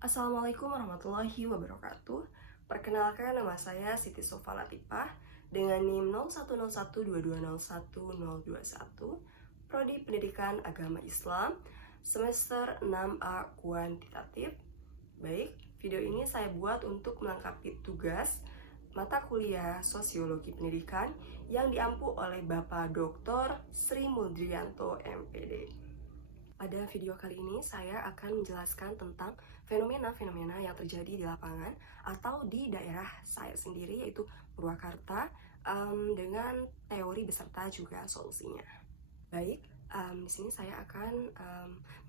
Assalamualaikum warahmatullahi wabarakatuh. Perkenalkan, nama saya Siti Sofa Latifah dengan NIM 0101220121, Prodi Pendidikan Agama Islam, semester 6A Kuantitatif. Baik, video ini saya buat untuk melengkapi tugas mata kuliah Sosiologi Pendidikan yang diampu oleh Bapak Dr. Sri Muldrianto, MPD. Pada video kali ini saya akan menjelaskan tentang fenomena-fenomena yang terjadi di lapangan atau di daerah saya sendiri, yaitu Purwakarta, dengan teori beserta juga solusinya. Baik, di sini saya akan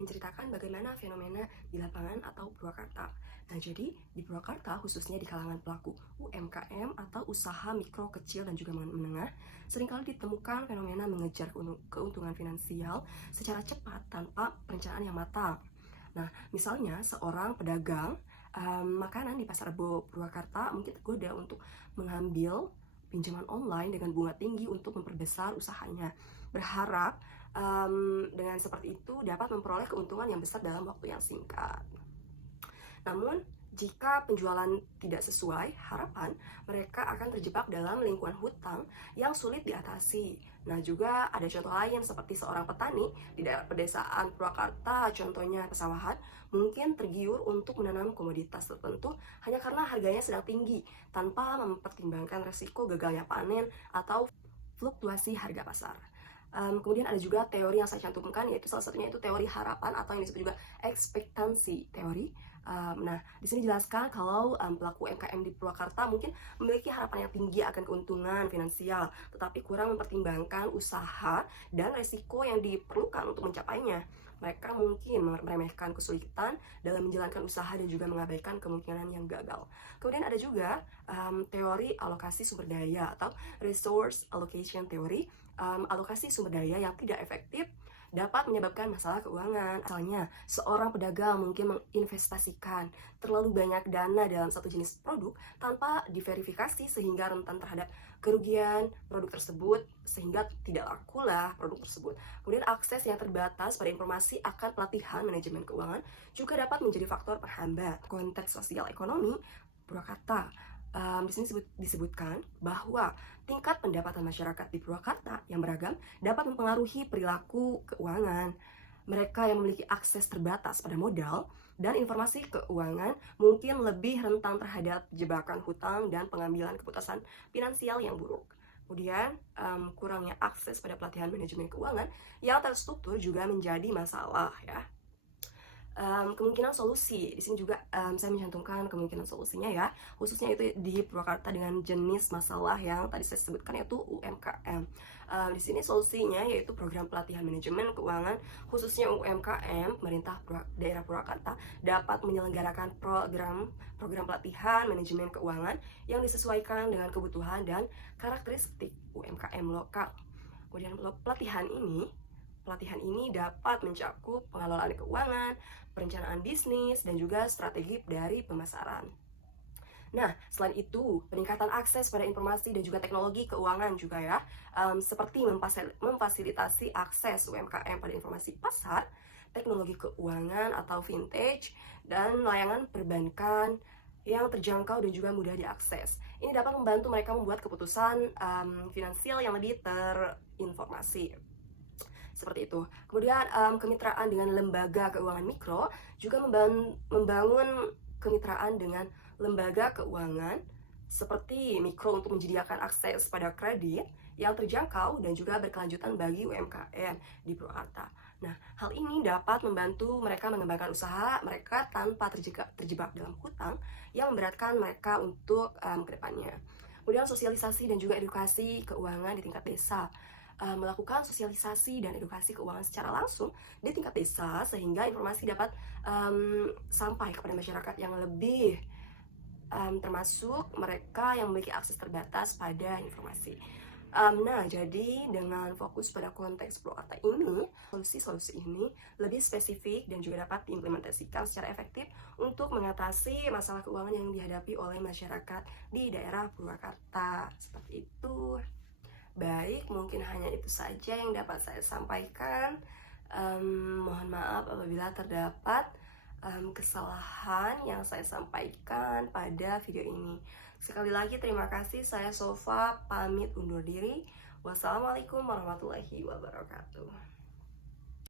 menceritakan bagaimana fenomena di lapangan atau Purwakarta. Nah, jadi di Purwakarta, khususnya di kalangan pelaku UMKM atau usaha mikro, kecil, dan juga menengah, seringkali ditemukan fenomena mengejar keuntungan finansial secara cepat tanpa perencanaan yang matang. Nah, misalnya seorang pedagang makanan di Pasar Rebo Purwakarta mungkin tergoda untuk mengambil pinjaman online dengan bunga tinggi untuk memperbesar usahanya, berharap dengan seperti itu dapat memperoleh keuntungan yang besar dalam waktu yang singkat. Namun, jika penjualan tidak sesuai harapan, mereka akan terjebak dalam lingkungan hutang yang sulit diatasi. Nah, juga ada contoh lain seperti seorang petani di daerah pedesaan Purwakarta, contohnya pesawahan, mungkin tergiur untuk menanam komoditas tertentu hanya karena harganya sedang tinggi, tanpa mempertimbangkan resiko gagalnya panen atau fluktuasi harga pasar. Kemudian ada juga teori yang saya cantumkan, yaitu salah satunya itu teori harapan atau yang disebut juga ekspektansi teori. Nah, di sini dijelaskan kalau pelaku UMKM di Purwakarta mungkin memiliki harapan yang tinggi akan keuntungan finansial, tetapi kurang mempertimbangkan usaha dan resiko yang diperlukan untuk mencapainya. Mereka mungkin meremehkan kesulitan dalam menjalankan usaha dan juga mengabaikan kemungkinan yang gagal. Kemudian ada juga teori alokasi sumber daya atau resource allocation theory. Alokasi sumber daya yang tidak efektif dapat menyebabkan masalah keuangan. Misalnya, seorang pedagang mungkin menginvestasikan terlalu banyak dana dalam satu jenis produk tanpa diverifikasi sehingga rentan terhadap kerugian produk tersebut sehingga tidak lakulah produk tersebut. Kemudian akses yang terbatas pada informasi akan pelatihan manajemen keuangan juga dapat menjadi faktor penghambat. Konteks sosial ekonomi Purwakarta. Di sini disebutkan bahwa tingkat pendapatan masyarakat di Purwakarta yang beragam dapat mempengaruhi perilaku keuangan. Mereka yang memiliki akses terbatas pada modal dan informasi keuangan mungkin lebih rentan terhadap jebakan hutang dan pengambilan keputusan finansial yang buruk. Kemudian, kurangnya akses pada pelatihan manajemen keuangan yang terstruktur juga menjadi masalah, ya. Kemungkinan solusi di sini juga saya mencantumkan kemungkinan solusinya, ya, khususnya itu di Purwakarta dengan jenis masalah yang tadi saya sebutkan, yaitu UMKM. Di sini solusinya yaitu program pelatihan manajemen keuangan khususnya UMKM. Pemerintah daerah Purwakarta dapat menyelenggarakan program pelatihan manajemen keuangan yang disesuaikan dengan kebutuhan dan karakteristik UMKM lokal. Kemudian pelatihan ini dapat mencakup pengelolaan keuangan, perencanaan bisnis, dan juga strategi dari pemasaran. Nah, selain itu, peningkatan akses pada informasi dan juga teknologi keuangan juga, ya, seperti memfasilitasi akses UMKM pada informasi pasar, teknologi keuangan atau vintage, dan layanan perbankan yang terjangkau dan juga mudah diakses. Ini dapat membantu mereka membuat keputusan finansial yang lebih terinformasi. Seperti itu. Kemudian kemitraan dengan lembaga keuangan mikro juga membangun kemitraan dengan lembaga keuangan seperti mikro untuk menyediakan akses pada kredit yang terjangkau dan juga berkelanjutan bagi UMKM di Purwakarta. Nah, hal ini dapat membantu mereka mengembangkan usaha mereka tanpa terjebak dalam hutang yang memberatkan mereka untuk kedepannya. Kemudian sosialisasi dan juga edukasi keuangan di tingkat desa. Melakukan sosialisasi dan edukasi keuangan secara langsung di tingkat desa sehingga informasi dapat sampai kepada masyarakat yang lebih termasuk mereka yang memiliki akses terbatas pada informasi. Nah, jadi dengan fokus pada konteks Purwakarta ini, solusi-solusi ini lebih spesifik dan juga dapat diimplementasikan secara efektif untuk mengatasi masalah keuangan yang dihadapi oleh masyarakat di daerah Purwakarta. Seperti itu. Baik, mungkin hanya itu saja yang dapat saya sampaikan. Mohon maaf apabila terdapat kesalahan yang saya sampaikan pada video ini. Sekali lagi terima kasih, saya Sofa pamit undur diri. Wassalamualaikum warahmatullahi wabarakatuh.